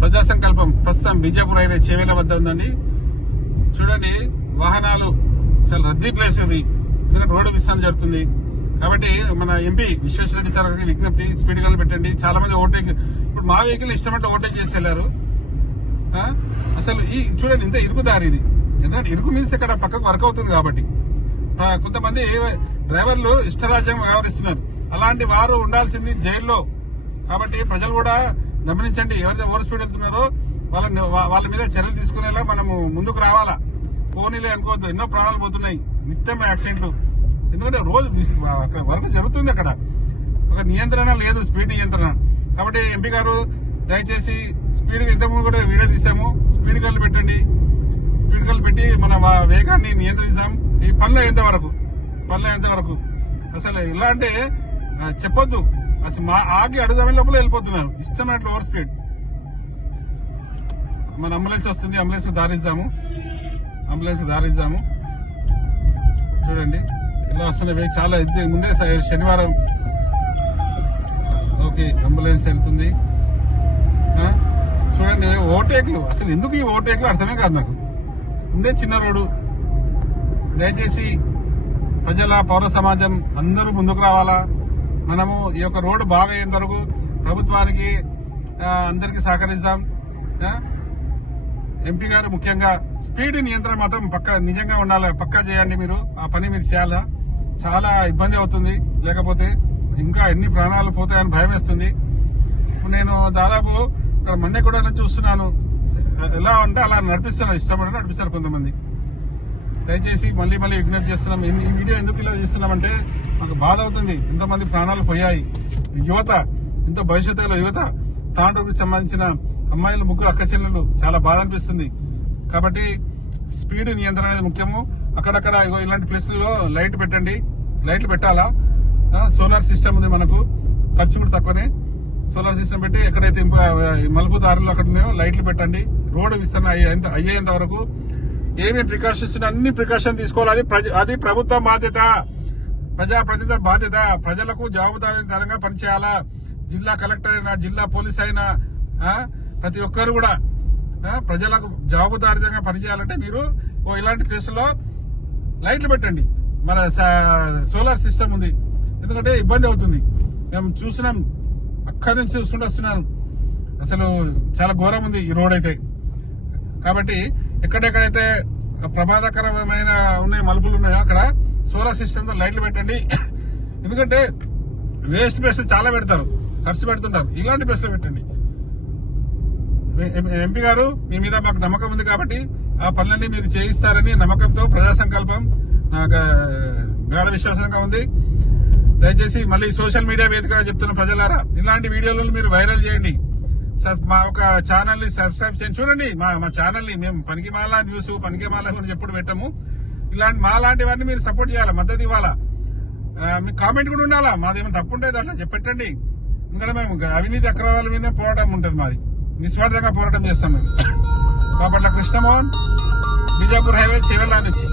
ప్రజా సంకల్పం ప్రస్తుతం బీజాపూర్ హైవే చేవేల వద్ద ఉందండి. చూడండి, వాహనాలు చాలా రద్దీ ప్లేస్ ఇది, ఎందుకంటే రోడ్డు విస్తరణ జరుగుతుంది. కాబట్టి మన ఎంపీ విశ్వేశ్వరరెడ్డి సార్ గారికి విజ్ఞప్తి, స్పీడ్ గన్లు పెట్టండి. చాలా మంది ఓవర్టేక్, ఇప్పుడు మా వెహికల్ ఇష్టమంటే ఓవర్టేక్ చేసి వెళ్లారు. అసలు ఈ చూడండి, ఇంత ఇరుకు దారి ఇది. ఎందుకంటే ఇరుకు మీన్స్ ఇక్కడ పక్కకు వర్క్ అవుతుంది కాబట్టి కొంతమంది డ్రైవర్లు ఇష్టరాజ్యంగా వ్యవహరిస్తున్నారు. అలాంటి వారు ఉండాల్సింది జైల్లో. కాబట్టి ప్రజలు కూడా గమనించండి, ఎవరైతే ఓవర్ స్పీడ్ వెళ్తున్నారో వాళ్ళ మీద చర్యలు తీసుకునేలా మనము ముందుకు రావాలా. పోనీలే అనుకోవద్దు, ఎన్నో ప్రాణాలు పోతున్నాయి, నిత్యం యాక్సిడెంట్లు. ఎందుకంటే రోజు వర్క్ జరుగుతుంది, అక్కడ ఒక నియంత్రణ లేదు, స్పీడ్ నియంత్రణ. కాబట్టి ఎంపీ గారు దయచేసి స్పీడ్, ఇంతకుముందు కూడా వీడియో తీసాము, స్పీడ్ గన్లు పెట్టండి. స్పీడ్ గన్లు పెట్టి మన వేగాన్ని నియంత్రిస్తాం. ఈ పనులు అయ్యేంత వరకు అసలు ఇలా అంటే చెప్పొద్దు. అసలు ఆగి అడుగుదామే లోపల వెళ్ళిపోతున్నారు ఇష్టమైనట్లు ఓవర్ స్పీడ్. మన అంబులెన్స్ వస్తుంది, అంబులెన్స్ దారిద్దాము. చూడండి ఇలా వస్తున్నాయి చాలా. ముందే శనివారం ఓకే, అంబులెన్స్ వెళ్తుంది. చూడండి ఓవర్టేక్లు, అసలు ఎందుకు ఈ ఓవర్టేక్లు అర్థమే కాదు నాకు. ముందే చిన్న రోడ్డు. దయచేసి ప్రజల, పౌర సమాజం అందరూ ముందుకు రావాలా. మనము ఈ యొక్క రోడ్డు బాగా అయ్యేంత వరకు ప్రభుత్వానికి అందరికీ సహకరిద్దాం. ఎంపీ గారు ముఖ్యంగా స్పీడ్ నియంత్రణ మాత్రం నిజంగా ఉండాలి, పక్కా చేయండి. మీరు ఆ పని మీరు చేయాలా. చాలా ఇబ్బంది అవుతుంది, లేకపోతే ఇంకా ఎన్ని ప్రాణాలు పోతాయని భయం వేస్తుంది. ఇప్పుడు నేను దాదాపు ఇక్కడ మన్నెగూడ చూస్తున్నాను, ఎలా అంటే అలా నడిపిస్తున్నారు, ఇష్టపడి నడిపిస్తారు కొంతమంది. దయచేసి మళ్ళీ విజ్ఞప్తి చేస్తున్నాం. ఈ వీడియో ఎందుకు ఇలా చేస్తున్నామంటే మాకు బాధ అవుతుంది, ఎంతమంది ప్రాణాలు పోయాయి. యువత, ఎంతో భవిష్యత్తులో యువత, తాండూరుకు సంబంధించిన అమ్మాయిలు, ముగ్గురు అక్క చెల్లెలు, చాలా బాధ అనిపిస్తుంది. కాబట్టి స్పీడ్ నియంత్రణ అనేది ముఖ్యము. అక్కడక్కడ ఇలాంటి ప్లేస్లలో లైట్ పెట్టండి, లైట్లు పెట్టాలా. సోలార్ సిస్టమ్ ఉంది మనకు, ఖర్చు కూడా తక్కువనే. సోలార్ సిస్టమ్ పెట్టి ఎక్కడైతే మలుపు దారులు అక్కడ ఉన్నాయో లైట్లు పెట్టండి. రోడ్డు విస్తరణ అయ్యేంత వరకు ఏమేమి ప్రికాషన్స్, అన్ని ప్రికాషన్ తీసుకోవాలి. అది ప్రభుత్వం బాధ్యత, ప్రజాప్రతినిధుల బాధ్యత. ప్రజలకు జవాబుదారీతనంగా పనిచేయాలా. జిల్లా కలెక్టర్ అయినా, జిల్లా పోలీస్ అయినా, ప్రతి ఒక్కరు కూడా ప్రజలకు జవాబుదారీతంగా పనిచేయాలంటే మీరు ఇలాంటి ప్లేసుల్లో లైట్లు పెట్టండి. మన సోలార్ సిస్టమ్ ఉంది, ఎందుకంటే ఇబ్బంది అవుతుంది. మేము చూసినాం, అక్కడి నుంచి చూసుకుంటూ వస్తున్నాను. అసలు చాలా ఘోరం ఉంది ఈ రోడ్ అయితే. కాబట్టి ఎక్కడెక్కడైతే ప్రమాదకరమైన ఉన్నాయి, మలుపులు ఉన్నాయో అక్కడ సోలార్ సిస్టమ్ తో లైట్లు పెట్టండి. ఎందుకంటే వేస్ట్ ప్లేస్ చాలా పెడతారు, ఖర్చు పెడుతుంటారు. ఇలాంటి ప్లేస్ లో పెట్టండి. ఎంపీ గారు, మీ మీద మాకు నమ్మకం ఉంది కాబట్టి ఆ పనులన్నీ మీరు చేయిస్తారని నమ్మకంతో ప్రజా సంకల్పం నాకు గాఢ విశ్వాసంగా ఉంది. దయచేసి మళ్ళీ సోషల్ మీడియా వేదికగా చెప్తున్న ప్రజలారా, ఇలాంటి వీడియోలను మీరు వైరల్ చేయండి. మా ఒక ఛానల్ ని సబ్స్క్రైబ్ చేయండి. చూడండి మా ఛానల్ ని, మేము పనికిమాల న్యూస్, పనికిమాల గురించి ఎప్పుడు పెట్టము. ఇలాంటి మా లాంటివన్నీ మీరు సపోర్ట్ చేయాలా, మద్దతు ఇవ్వాలా. మీకు కామెంట్ కూడా ఉండాలా, మాదేమైనా తప్పు ఉంటే అట్లా చెప్పెట్టండి. ఎందుకంటే మేము అవినీతి అక్రమాల మీద పోరాటం ఉంటుంది, మాది నిస్వార్థంగా పోరాటం చేస్తాం మేము. బాపట్ల కృష్ణమోహన్, బీజాపూర్ హైవే చేవెళ్ళ నుంచి.